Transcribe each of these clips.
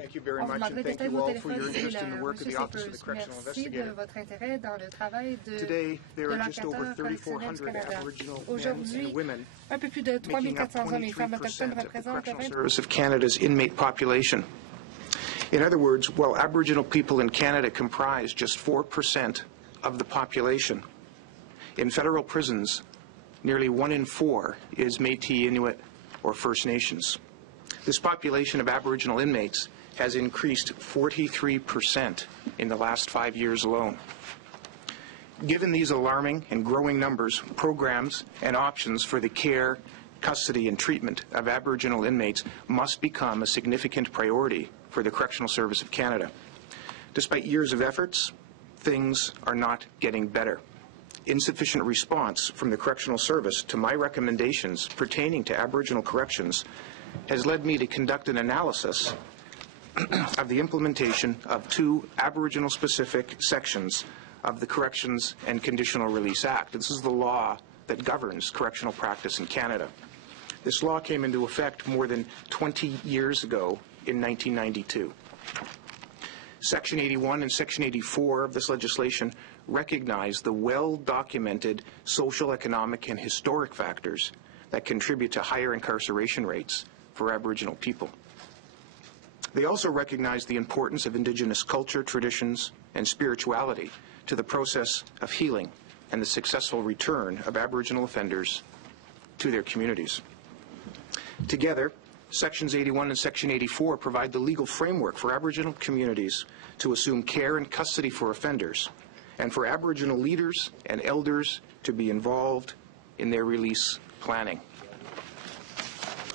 Thank you very much, and thank you all for your interest in the work of the Office of the Correctional Investigator. Today, there are just over 3,400 Aboriginal men and women making up 23% of the Correctional Service of Canada's inmate population. In other words, while Aboriginal people in Canada comprise just 4% of the population, in federal prisons, nearly 1 in 4 is Métis, Inuit, or First Nations. This population of Aboriginal inmates has increased 43% in the last 5 years alone. Given these alarming and growing numbers, programs and options for the care, custody, and treatment of Aboriginal inmates must become a significant priority for the Correctional Service of Canada. Despite years of efforts, things are not getting better. Insufficient response from the Correctional Service to my recommendations pertaining to Aboriginal corrections has led me to conduct an analysis of the implementation of 2 Aboriginal-specific sections of the Corrections and Conditional Release Act. This is the law that governs correctional practice in Canada. This law came into effect more than 20 years ago in 1992. Section 81 and Section 84 of this legislation recognize the well-documented social, economic, and historic factors that contribute to higher incarceration rates for Aboriginal people. They also recognize the importance of Indigenous culture, traditions, and spirituality to the process of healing and the successful return of Aboriginal offenders to their communities. Together, Sections 81 and Section 84 provide the legal framework for Aboriginal communities to assume care and custody for offenders, and for Aboriginal leaders and elders to be involved in their release planning.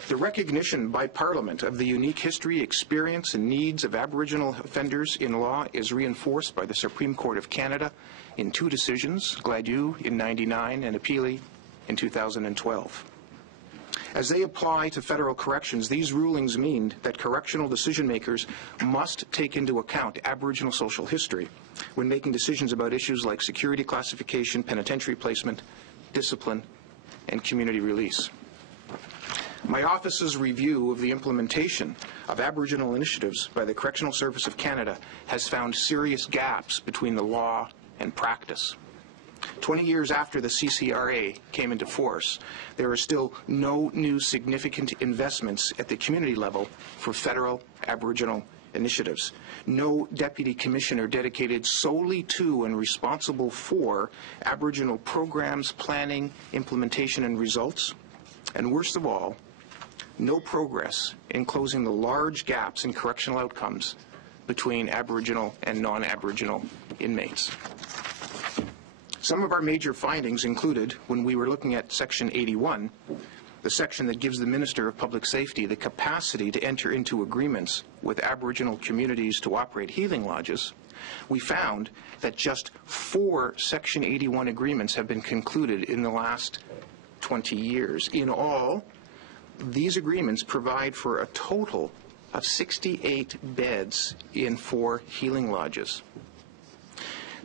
The recognition by Parliament of the unique history, experience, and needs of Aboriginal offenders in law is reinforced by the Supreme Court of Canada in 2 decisions, Gladue in '99 and Appealy in 2012. As they apply to federal corrections, these rulings mean that correctional decision-makers must take into account Aboriginal social history when making decisions about issues like security classification, penitentiary placement, discipline, and community release. My office's review of the implementation of Aboriginal initiatives by the Correctional Service of Canada has found serious gaps between the law and practice. 20 years after the CCRA came into force, there are still no new significant investments at the community level for federal Aboriginal initiatives. No deputy commissioner dedicated solely to and responsible for Aboriginal programs, planning, implementation, and results. And worst of all, no progress in closing the large gaps in correctional outcomes between Aboriginal and non-Aboriginal inmates. Some of our major findings included, when we were looking at Section 81, the section that gives the Minister of Public Safety the capacity to enter into agreements with Aboriginal communities to operate healing lodges, we found that just 4 Section 81 agreements have been concluded in the last 20 years. In all, these agreements provide for a total of 68 beds in 4 healing lodges.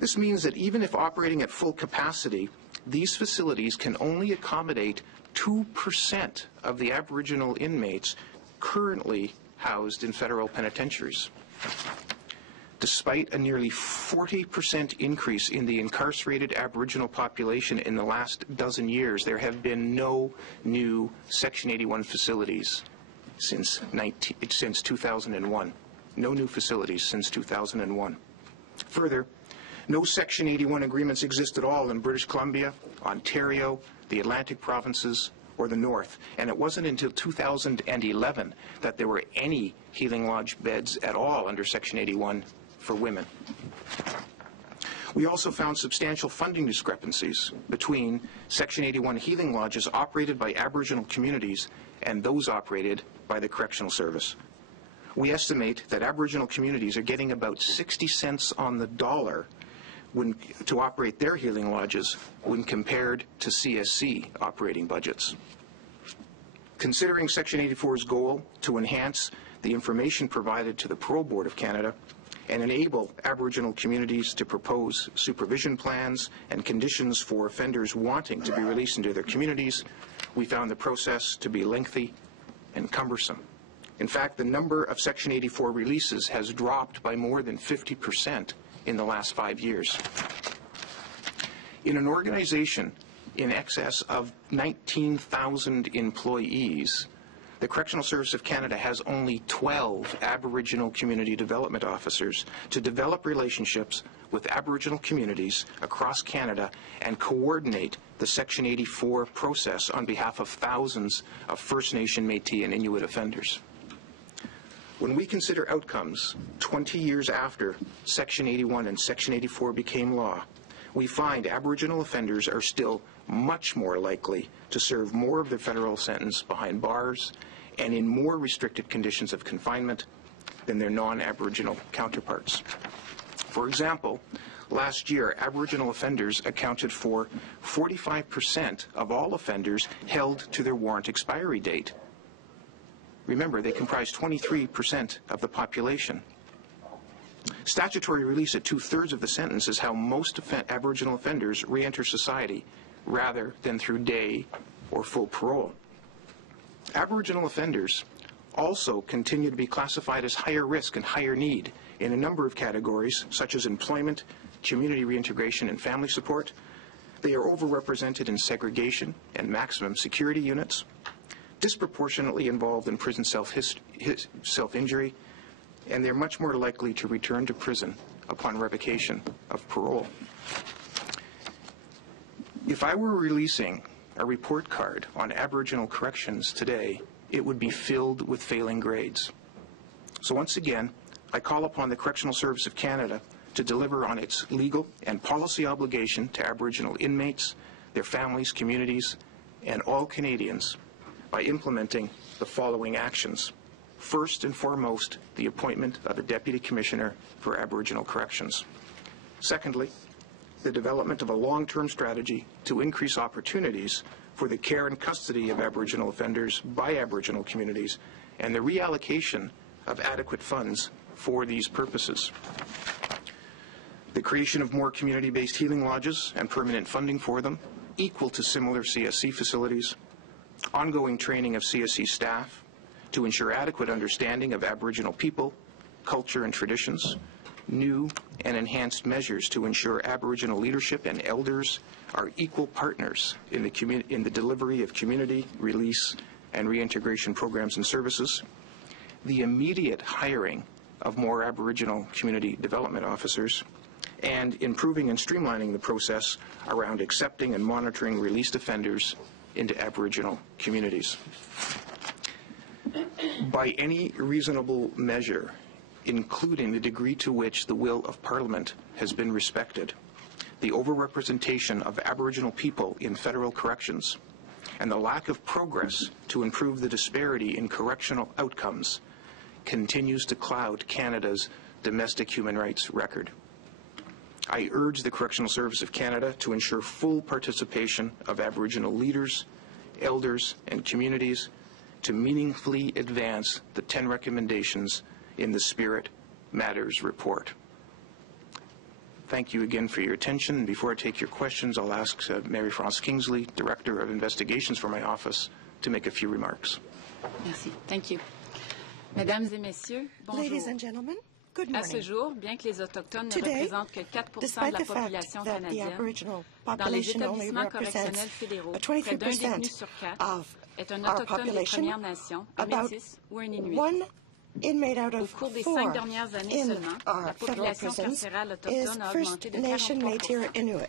This means that even if operating at full capacity, these facilities can only accommodate 2% of the Aboriginal inmates currently housed in federal penitentiaries. Despite a nearly 40% increase in the incarcerated Aboriginal population in the last dozen years, there have been no new Section 81 facilities since 2001. No new facilities since 2001. Further, no Section 81 agreements exist at all in British Columbia, Ontario, the Atlantic provinces, or the North. And it wasn't until 2011 that there were any healing lodge beds at all under Section 81 for women. We also found substantial funding discrepancies between Section 81 healing lodges operated by Aboriginal communities and those operated by the Correctional Service. We estimate that Aboriginal communities are getting about 60 cents on the dollar to operate their healing lodges when compared to CSC operating budgets. Considering Section 84's goal to enhance the information provided to the Parole Board of Canada and enable Aboriginal communities to propose supervision plans and conditions for offenders wanting to be released into their communities, we found the process to be lengthy and cumbersome. In fact, the number of Section 84 releases has dropped by more than 50% in the last 5 years. In an organization in excess of 19,000 employees, the Correctional Service of Canada has only 12 Aboriginal community development officers to develop relationships with Aboriginal communities across Canada and coordinate the Section 84 process on behalf of thousands of First Nation, Métis, and Inuit offenders. When we consider outcomes 20 years after Section 81 and Section 84 became law, we find Aboriginal offenders are still much more likely to serve more of their federal sentence behind bars and in more restricted conditions of confinement than their non-Aboriginal counterparts. For example, last year, Aboriginal offenders accounted for 45% of all offenders held to their warrant expiry date. Remember, they comprise 23% of the population. Statutory release at 2/3 of the sentence is how most Aboriginal offenders re-enter society, rather than through day or full parole. Aboriginal offenders also continue to be classified as higher risk and higher need in a number of categories, such as employment, community reintegration, and family support. They are overrepresented in segregation and maximum security units, disproportionately involved in prison self-injury, and they're much more likely to return to prison upon revocation of parole. If I were releasing a report card on Aboriginal corrections today, it would be filled with failing grades. So once again, I call upon the Correctional Service of Canada to deliver on its legal and policy obligation to Aboriginal inmates, their families, communities, and all Canadians by implementing the following actions. First and foremost, the appointment of a Deputy Commissioner for Aboriginal Corrections. Secondly, the development of a long-term strategy to increase opportunities for the care and custody of Aboriginal offenders by Aboriginal communities and the reallocation of adequate funds for these purposes. The creation of more community-based healing lodges and permanent funding for them, equal to similar CSC facilities, ongoing training of CSC staff to ensure adequate understanding of Aboriginal people, culture, and traditions, new and enhanced measures to ensure Aboriginal leadership and elders are equal partners in the delivery of community, release, and reintegration programs and services, the immediate hiring of more Aboriginal community development officers, and improving and streamlining the process around accepting and monitoring released offenders into Aboriginal communities. By any reasonable measure, including the degree to which the will of Parliament has been respected, the overrepresentation of Aboriginal people in federal corrections, and the lack of progress to improve the disparity in correctional outcomes continues to cloud Canada's domestic human rights record. I urge the Correctional Service of Canada to ensure full participation of Aboriginal leaders, elders, and communities to meaningfully advance the 10 recommendations in the Spirit Matters report. Thank you again for your attention. And before I take your questions, I'll ask Mary-France Kingsley, Director of Investigations for my office, to make a few remarks. Merci. Thank you. Mesdames et messieurs, bonjour. Ladies and gentlemen, good morning. À ce jour, bien que les Autochtones ne Today, représentent que 4% de la population canadienne, dans les établissements correctionnels fédéraux, près d'un détenu sur 4 est un Autochtone des Premières Nations, un Métis ou un Inuit. Au cours des 5 dernières années seulement, la population carcérale autochtone a augmenté de 43%.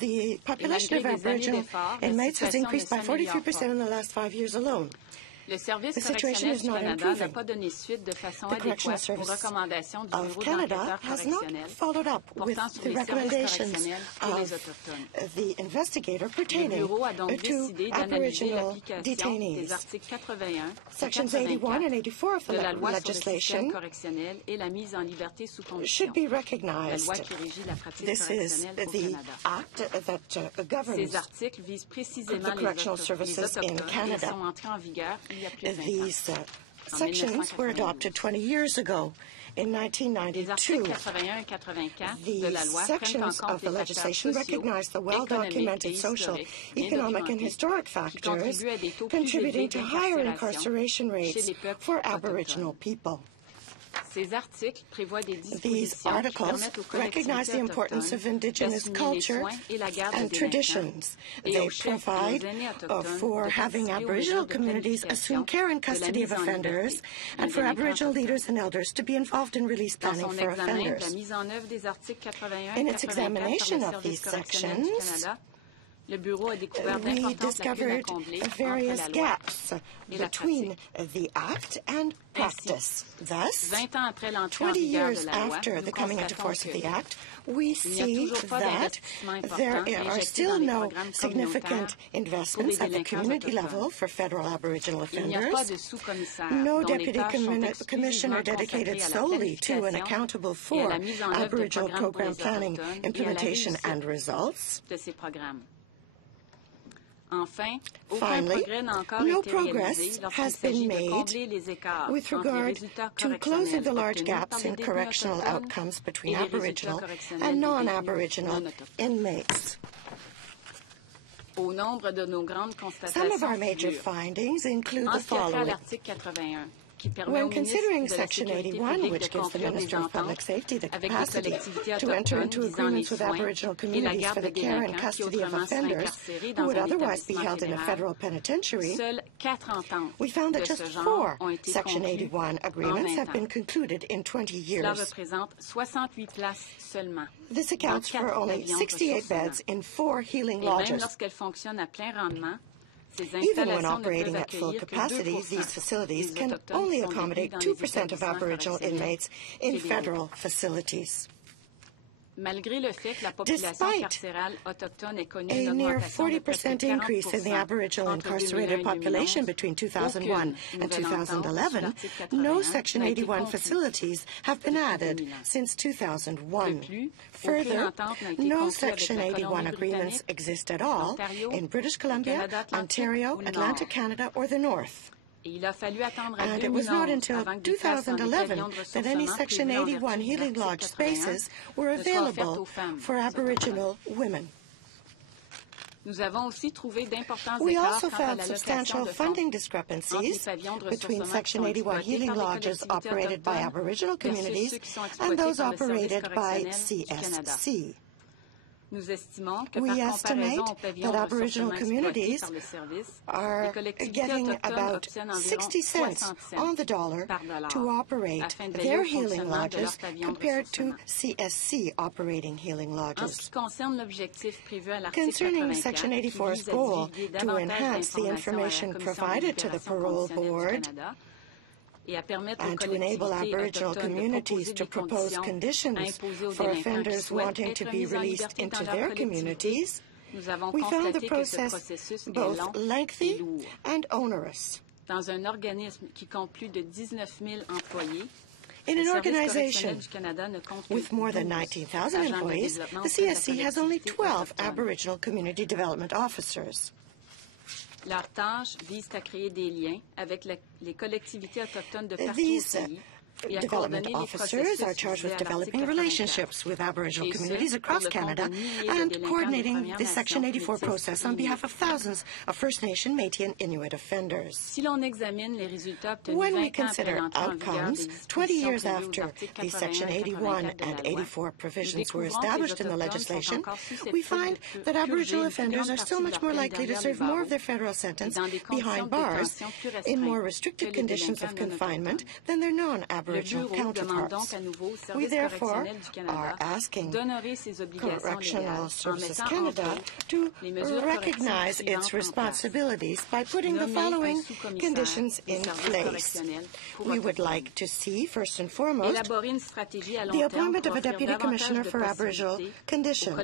The population of Aboriginal inmates has increased by 43% in the last 5 years alone. Le Service correctionnel du Canada n'a pas donné suite de façon adéquate aux recommandations du Bureau d'enquêteurs correctionnels portant sur les services correctionnels pour les Autochtones. Le Bureau a donc décidé d'analyser l'application des articles 81 et 84 de la loi sur le système correctionnel et la mise en liberté sous condition, la loi qui régit la pratique correctionnelle au Canada. Ces articles visent précisément les Autochtones et sont entrés en vigueur il y a plus de 20 ans. sections were adopted 20 years ago. In 1992, the sections of the legislation recognized the well-documented social, economic, and historic factors contributing to higher incarceration rates for Aboriginal people. These articles recognize the importance of Indigenous culture and traditions. They provide for having Aboriginal communities assume care and custody of offenders and for Aboriginal leaders and elders to be involved in release planning for offenders. In its examination of these sections, we discovered various gaps between the Act and practice. Thus, 20 years after the coming into force of the Act, we see that there are still no significant investments at the community level for federal Aboriginal offenders, no deputy commissioner dedicated solely to and accountable for Aboriginal program planning, implementation, and results. Finally, no progress has been made with regard to closing the large gaps in correctional outcomes between Aboriginal and non-Aboriginal inmates. Some of our major findings include the following. When considering Section 81, which gives the Minister of Public Safety the capacity to enter into agreements with Aboriginal communities for the care and custody of offenders who would otherwise be held in a federal penitentiary, we found that just 4 Section 81 agreements have been concluded in 20 years. This accounts for only 68 beds in 4 healing lodges. Even when operating at full capacity, these facilities can only accommodate 2% of Aboriginal inmates in federal facilities. Despite a near 40% increase in the Aboriginal incarcerated population between 2001 and 2011, no Section 81 facilities have been added since 2001. Further, no Section 81 agreements exist at all in British Columbia, Ontario, Atlantic Canada, or the North. And it was not until 2011 that any Section 81 healing lodge spaces were available for Aboriginal women. We also found substantial funding discrepancies between Section 81 healing lodges operated by Aboriginal communities and those operated by CSC. We estimate that Aboriginal communities are getting about 60 cents on the dollar to operate their healing lodges compared to CSC operating healing lodges. Concerning Section 84's goal to enhance the information provided to the Parole Board and to enable Aboriginal communities to propose conditions for offenders wanting to be released into their communities, we found the process both lengthy and onerous. In an organization with more than 19,000 employees, the CSC has only 12 Aboriginal community development officers. Leurs tâches visent à créer des liens avec les collectivités autochtones de partout au pays. Development officers are charged with developing relationships with Aboriginal communities across Canada and coordinating the Section 84 process on behalf of thousands of First Nation, Métis, and Inuit offenders. When we consider outcomes 20 years after the Section 81 and 84 provisions were established in the legislation, we find that Aboriginal offenders are still much more likely to serve more of their federal sentence behind bars in more restricted conditions of confinement than their non-Aboriginal counterparts. We therefore are asking Correctional Services Canada to recognize its responsibilities by putting the following conditions in place. We would like to see, first and foremost, the appointment of a Deputy Commissioner for Aboriginal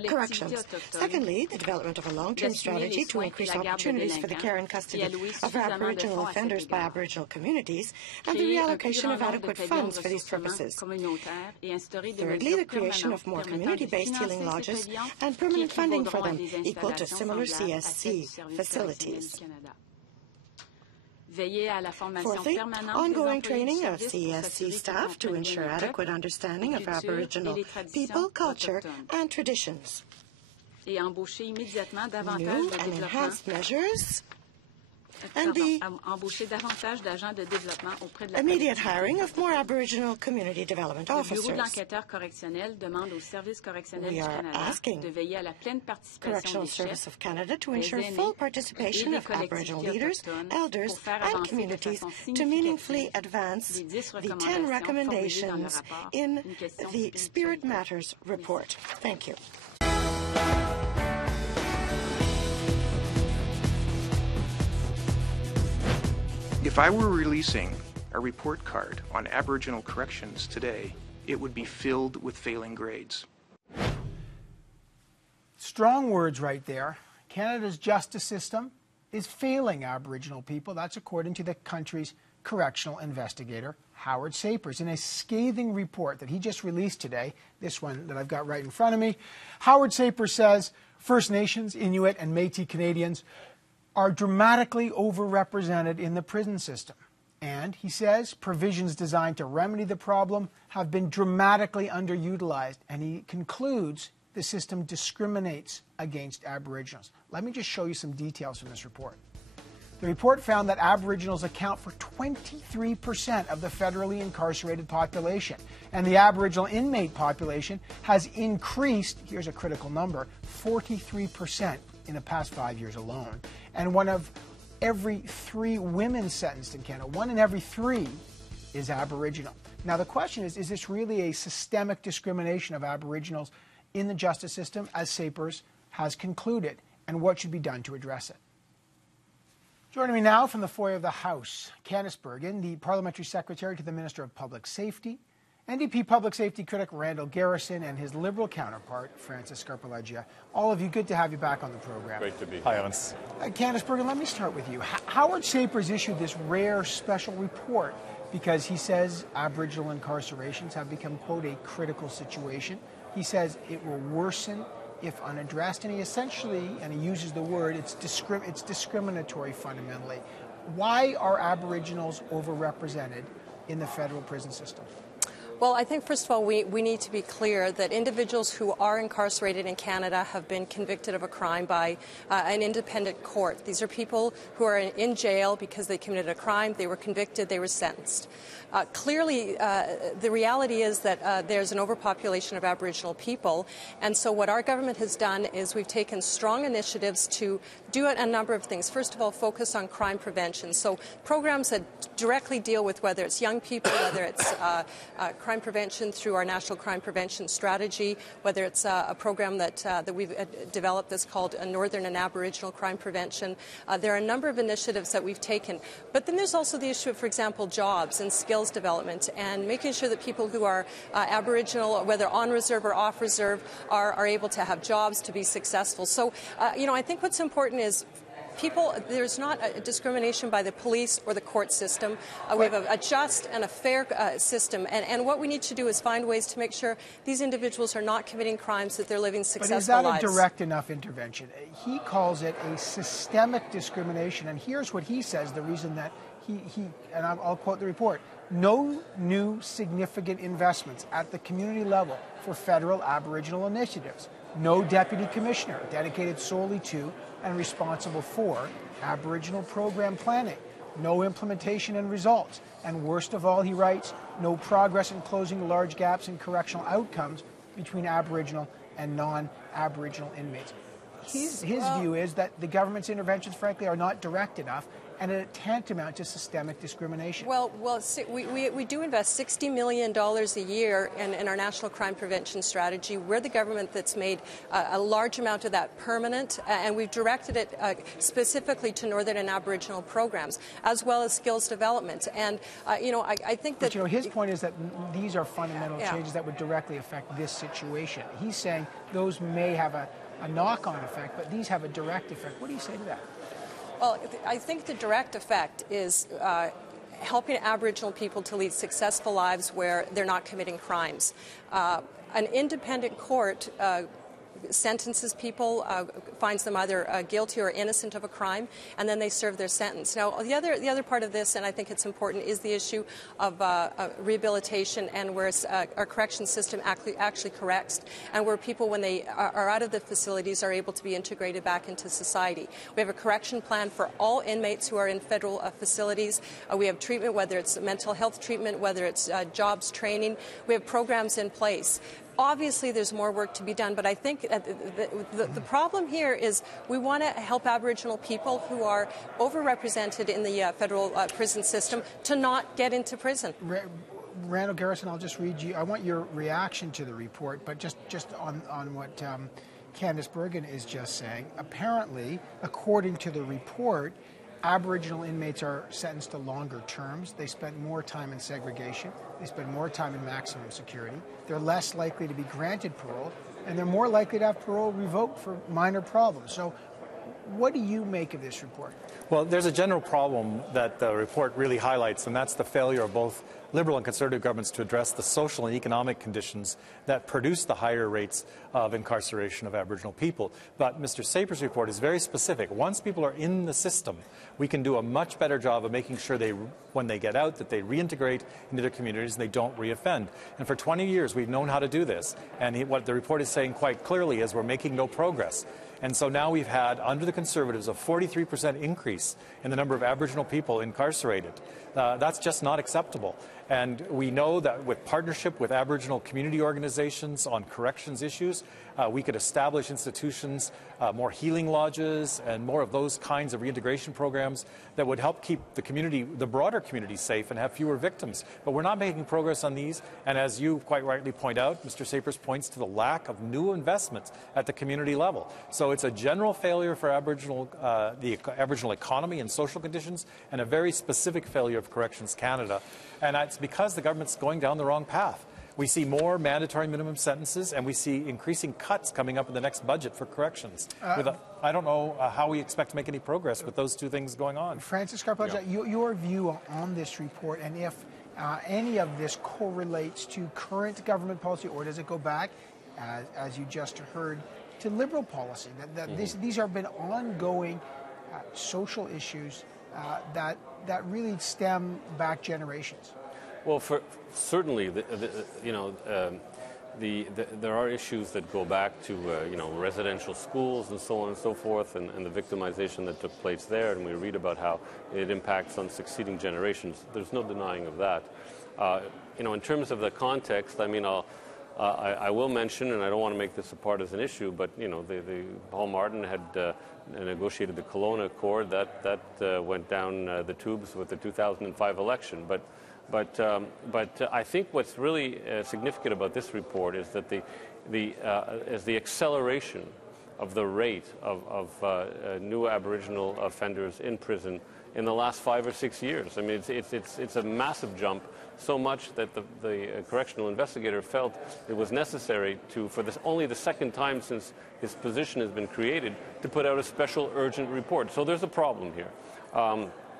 Corrections. Secondly, the development of a long-term strategy to increase opportunities for the care and custody of Aboriginal offenders by Aboriginal communities, and the reallocation of adequate funds for these purposes. Thirdly, the creation of more community-based healing lodges and permanent funding for them equal to similar CSC facilities. Fourthly, ongoing training of CSC staff to ensure adequate understanding of Aboriginal people, culture, and traditions. New and enhanced measures and the immediate hiring of more Aboriginal community development officers. We are asking Correctional Service of Canada to ensure full participation of Aboriginal leaders, elders, and communities to meaningfully advance the 10 recommendations in the Spirit Matters report. Thank you. If I were releasing a report card on Aboriginal corrections today, it would be filled with failing grades. Strong words right there. Canada's justice system is failing Aboriginal people. That's according to the country's correctional investigator, Howard Sapers, in a scathing report that he just released today, this one that I've got right in front of me. Howard Sapers says First Nations, Inuit, and Métis Canadians are dramatically overrepresented in the prison system. And, he says, provisions designed to remedy the problem have been dramatically underutilized. And he concludes the system discriminates against Aboriginals. Let me just show you some details from this report. The report found that Aboriginals account for 23% of the federally incarcerated population. And the Aboriginal inmate population has increased, here's a critical number, 43% in the past 5 years alone. And one of every 3 women sentenced in Canada, 1 in every 3 is Aboriginal. Now the question is this really a systemic discrimination of Aboriginals in the justice system, as Sapers has concluded, and what should be done to address it? Joining me now from the foyer of the House, Candice Bergen, the Parliamentary Secretary to the Minister of Public Safety, NDP Public Safety critic Randall Garrison, and his Liberal counterpart, Francis Scarpaleggia. All of you, good to have you back on the program. Great to be here. Hi, Ernst. Candice Bergen, let me start with you. Howard Sapers issued this rare special report because he says Aboriginal incarcerations have become, quote, a critical situation. He says it will worsen if unaddressed, and he essentially, and he uses the word, it's discriminatory fundamentally. Why are Aboriginals overrepresented in the federal prison system? Well, I think, first of all, we need to be clear that individuals who are incarcerated in Canada have been convicted of a crime by an independent court. These are people who are in jail because they committed a crime, they were convicted, they were sentenced. Clearly, the reality is that there's an overpopulation of Aboriginal people, and so what our government has done is we've taken strong initiatives to do a number of things. First of all, focus on crime prevention. So programs that directly deal with whether it's young people, whether it's crime prevention through our National Crime Prevention Strategy, whether it's a program that we've developed that's called Northern and Aboriginal Crime Prevention. There are a number of initiatives that we've taken. But then there's also the issue of, for example, jobs and skills development and making sure that people who are Aboriginal, whether on reserve or off reserve, are able to have jobs to be successful. So, I think what's important is there's not a discrimination by the police or the court system. We have a just and a fair system. And what we need to do is find ways to make sure these individuals are not committing crimes, that they're living successful lives. But is that a direct enough intervention? He calls it a systemic discrimination. And here's what he says, the reason that and I'll quote the report, no new significant investments at the community level for federal Aboriginal initiatives. No deputy commissioner dedicated solely to and responsible for Aboriginal program planning. No implementation and results. And worst of all, he writes, no progress in closing large gaps in correctional outcomes between Aboriginal and non-Aboriginal inmates. His view is that the government's interventions, frankly, are not direct enough, and it tantamount to systemic discrimination. Well, we do invest $60 million a year in our National Crime Prevention Strategy. We're the government that's made a large amount of that permanent, and we've directed it specifically to Northern and Aboriginal programs, as well as skills development. And, I think that... But, his point is that these are fundamental changes that would directly affect this situation. He's saying those may have a knock-on effect, but these have a direct effect. What do you say to that? Well, I think the direct effect is helping Aboriginal people to lead successful lives where they're not committing crimes. An independent court sentences people, finds them either guilty or innocent of a crime, and then they serve their sentence. Now, the other part of this, and I think it's important, is the issue of rehabilitation, and where our correction system actually corrects, and where people, when they are out of the facilities, are able to be integrated back into society. We have a correction plan for all inmates who are in federal facilities. We have treatment, whether it's mental health treatment, whether it's jobs training. We have programs in place. Obviously, there's more work to be done, but I think the problem here is we want to help Aboriginal people who are overrepresented in the federal prison system to not get into prison. Randall Garrison, I'll just read you. I want your reaction to the report, but just on what Candice Bergen is just saying. Apparently, according to the report, Aboriginal inmates are sentenced to longer terms. They spend more time in segregation. They spend more time in maximum security. They're less likely to be granted parole, and they're more likely to have parole revoked for minor problems. So what do you make of this report? Well, there's a general problem that the report really highlights, and that's the failure of both Liberal and Conservative governments to address the social and economic conditions that produce the higher rates of incarceration of Aboriginal people. But Mr. Sapers' report is very specific. Once people are in the system, we can do a much better job of making sure when they get out, that they reintegrate into their communities and they don't reoffend. And for 20 years, we've known how to do this. And what the report is saying quite clearly is we're making no progress. And so now we've had, under the Conservatives, a 43% increase in the number of Aboriginal people incarcerated. That's just not acceptable. And we know that with partnership with Aboriginal community organizations on corrections issues, we could establish institutions, more healing lodges, and more of those kinds of reintegration programs that would help keep the community, the broader community, safe and have fewer victims. But we're not making progress on these. And as you quite rightly point out, Mr. Sapers points to the lack of new investments at the community level. So it's a general failure for Aboriginal, the Aboriginal economy and social conditions, and a very specific failure of Corrections Canada. And it's because the government's going down the wrong path. We see more mandatory minimum sentences, and we see increasing cuts coming up in the next budget for corrections. I don't know how we expect to make any progress with those two things going on. Francis Carpenter, your view on this report, and if any of this correlates to current government policy, or does it go back, as you just heard, to Liberal policy? These have been ongoing social issues that really stem back generations. Well, certainly, there are issues that go back to residential schools and so on and so forth, and the victimization that took place there, and we read about how it impacts on succeeding generations. There's no denying of that. In terms of the context, I mean, I will mention, and I don't want to make this a partisan issue, but Paul Martin had negotiated the Kelowna Accord that went down the tubes with the 2005 election, But I think what's really significant about this report is that the acceleration of the rate of new Aboriginal offenders in prison in the last 5 or 6 years. I mean, it's a massive jump, so much that the correctional investigator felt it was necessary for only the second time since his position has been created, to put out a special urgent report. So there's a problem here.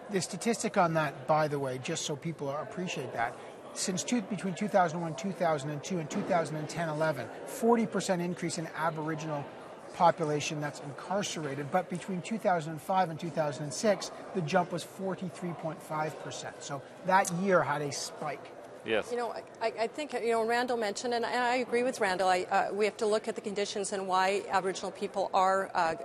The statistic on that, by the way, just so people appreciate that, between 2001, 2002, and 2010-11, 40% increase in Aboriginal population that's incarcerated. But between 2005 and 2006, the jump was 43.5%. So that year had a spike. Yes. I think, Randall mentioned, and I agree with Randall, we have to look at the conditions and why Aboriginal people are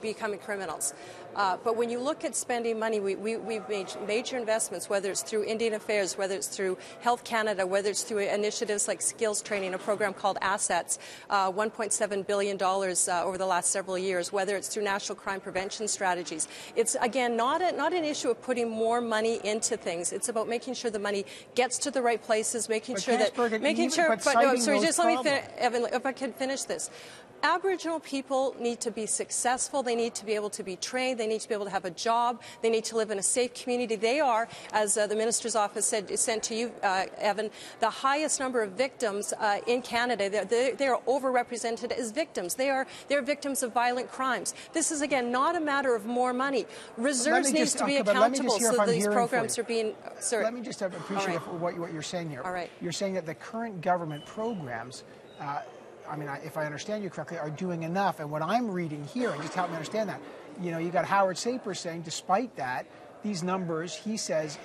becoming criminals. But when you look at spending money, we've made major investments, whether it's through Indian Affairs, whether it's through Health Canada, whether it's through initiatives like skills training, a program called Assets, $1.7 billion over the last several years, whether it's through national crime prevention strategies. It's, again, not an issue of putting more money into things. It's about making sure the money gets to the right places, making sure that... just let me finish, Evan, if I can finish this. Aboriginal people need to be successful. They need to be able to be trained. They need to be able to have a job. They need to live in a safe community. They are, as the Minister's office sent to you, Evan, the highest number of victims in Canada. They are overrepresented as victims. They're victims of violent crimes. This is, again, not a matter of more money. Reserves needs to be accountable so that these programs are being... Sorry. Let me just appreciate what you're saying here. All right. You're saying that the current government programs I mean, if I understand you correctly, are doing enough. And what I'm reading here, and just help me understand that, you know, you got Howard Sapers saying, despite that, these numbers, he says,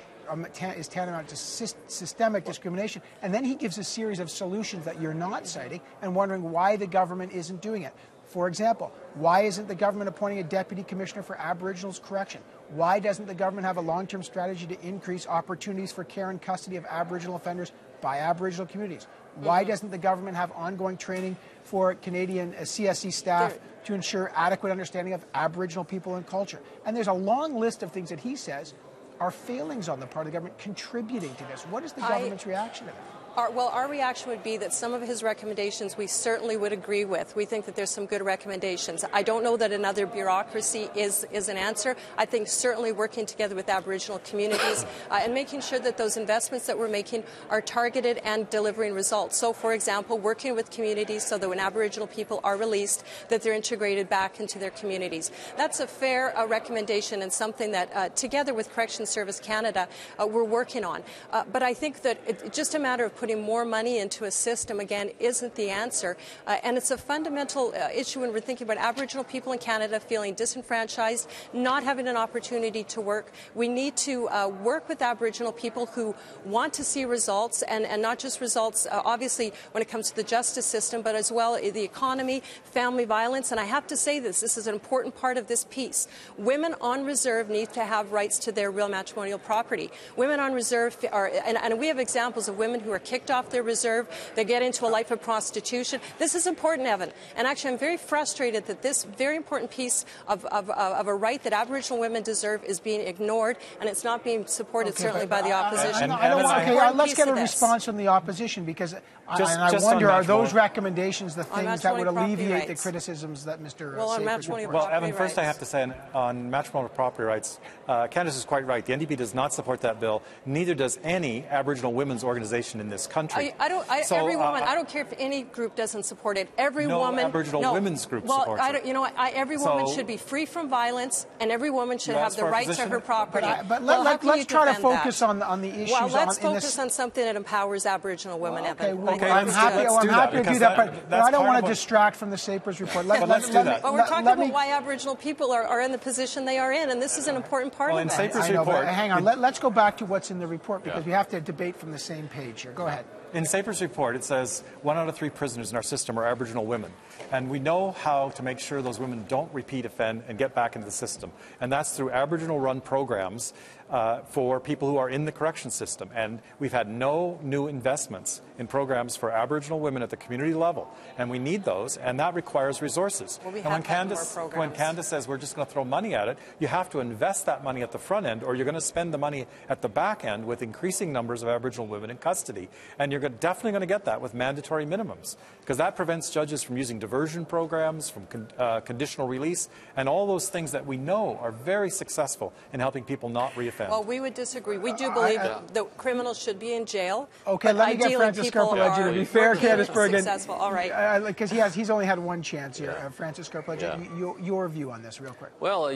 is tantamount to systemic discrimination. And then he gives a series of solutions that you're not citing and wondering why the government isn't doing it. For example, why isn't the government appointing a deputy commissioner for Aboriginals correction? Why doesn't the government have a long-term strategy to increase opportunities for care and custody of Aboriginal offenders by Aboriginal communities? Why doesn't the government have ongoing training for Canadian CSC staff to ensure adequate understanding of Aboriginal people and culture? And there's a long list of things that he says are failings on the part of the government contributing to this. What is the government's reaction to that? Our reaction would be that some of his recommendations we certainly would agree with. We think that there's some good recommendations. I don't know that another bureaucracy is an answer. I think certainly working together with Aboriginal communities and making sure that those investments that we're making are targeted and delivering results. So, for example, working with communities so that when Aboriginal people are released, that they're integrated back into their communities. That's a fair recommendation and something that, together with Corrections Service Canada, we're working on. But I think that it's just a matter of putting more money into a system, again, isn't the answer. And it's a fundamental issue when we're thinking about Aboriginal people in Canada feeling disenfranchised, not having an opportunity to work. We need to work with Aboriginal people who want to see results, and not just results, obviously, when it comes to the justice system, but as well the economy, family violence. And I have to say this is an important part of this piece. Women on reserve need to have rights to their real matrimonial property. Women on reserve are, and we have examples of women who are kicked off their reserve, they get into a life of prostitution. This is important, Evan. And actually, I'm very frustrated that this very important piece of a right that Aboriginal women deserve is being ignored, and it's not being supported, certainly, by the opposition. Let's get a response from the opposition, because I wonder, are those recommendations the things that would alleviate the criticisms that Mr. Sapers reports? Well, Evan, first I have to say on matrimonial property rights, Candace is quite right. The NDP does not support that bill. Neither does any Aboriginal women's organization in this country. Every woman, I don't care if any group doesn't support it. Every woman. Aboriginal women's group supports it. You know what? Every woman should be free from violence, and every woman should have the right to her property. But let's try to focus on the issues. Well, let's focus on something that empowers Aboriginal women, Evan. I'm happy to do that, but I don't want to distract from the Sapers report. Let's do that. Well, we're talking about why Aboriginal people are in the position they are in, and this is an important part of it. Sapers report. Hang on, let's go back to what's in the report, because we have to debate from the same page here. Go ahead. In Sapers' report, it says 1 out of 3 prisoners in our system are Aboriginal women. And we know how to make sure those women don't repeat offend and get back into the system. And that's through Aboriginal-run programs for people who are in the correction system. And we've had no new investments in programs for Aboriginal women at the community level. And we need those, and that requires resources. Well, and when Candace says we're just going to throw money at it, you have to invest that money at the front end, or you're going to spend the money at the back end with increasing numbers of Aboriginal women in custody. And you're definitely going to get that with mandatory minimums, because that prevents judges from using diversion programs, from conditional release, and all those things that we know are very successful in helping people not reoffend. Well, we would disagree. We do believe that criminals should be in jail. Okay, let me get Francis Scarpaleggi to be fair, Candace Bergen. All right. Because he's only had one chance here. Francis Scarpaleggi, your view on this, real quick. Well,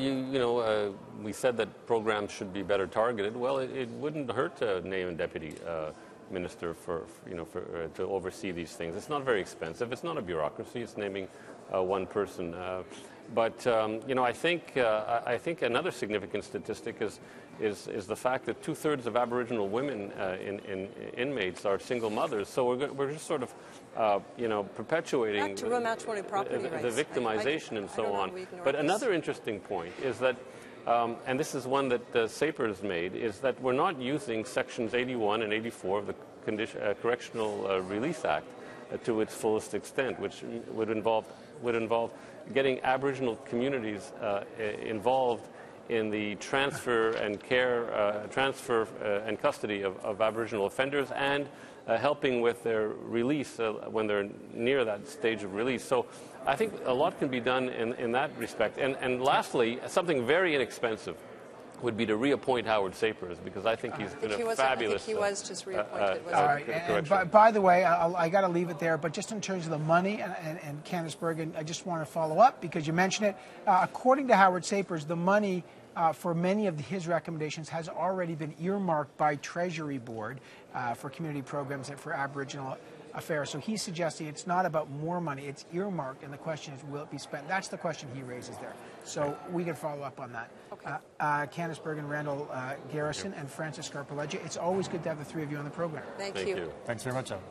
we said that programs should be better targeted. Well, it wouldn't hurt to name a deputy minister to oversee these things. It's not very expensive. It's not a bureaucracy. It's naming one person. But I think another significant statistic is the fact that 2/3 of Aboriginal women in inmates are single mothers. So we're just sort of perpetuating the victimization and so on. But another interesting point is that, and this is one that Sapers made, is that we're not using sections 81 and 84 of the Correctional Release Act to its fullest extent, which would involve getting Aboriginal communities involved in the transfer and care, and custody of Aboriginal offenders, and helping with their release when they're near that stage of release. So I think a lot can be done in that respect. And lastly, something very inexpensive would be to reappoint Howard Sapers, because I think he's been a fabulous... I think he was just reappointed. All right, and by the way, I got to leave it there, but just in terms of the money, and Candace Bergen, I just want to follow up, because you mentioned it. According to Howard Sapers, the money for many of his recommendations has already been earmarked by Treasury Board for community programs and for Aboriginal affair. So he's suggesting it's not about more money, it's earmarked, and the question is, will it be spent? That's the question he raises there. So we can follow up on that. Okay. Candace Bergen, Randall Garrison, and Francis Scarpaleggia, it's always good to have the three of you on the program. Thank you. Thanks very much, Evan.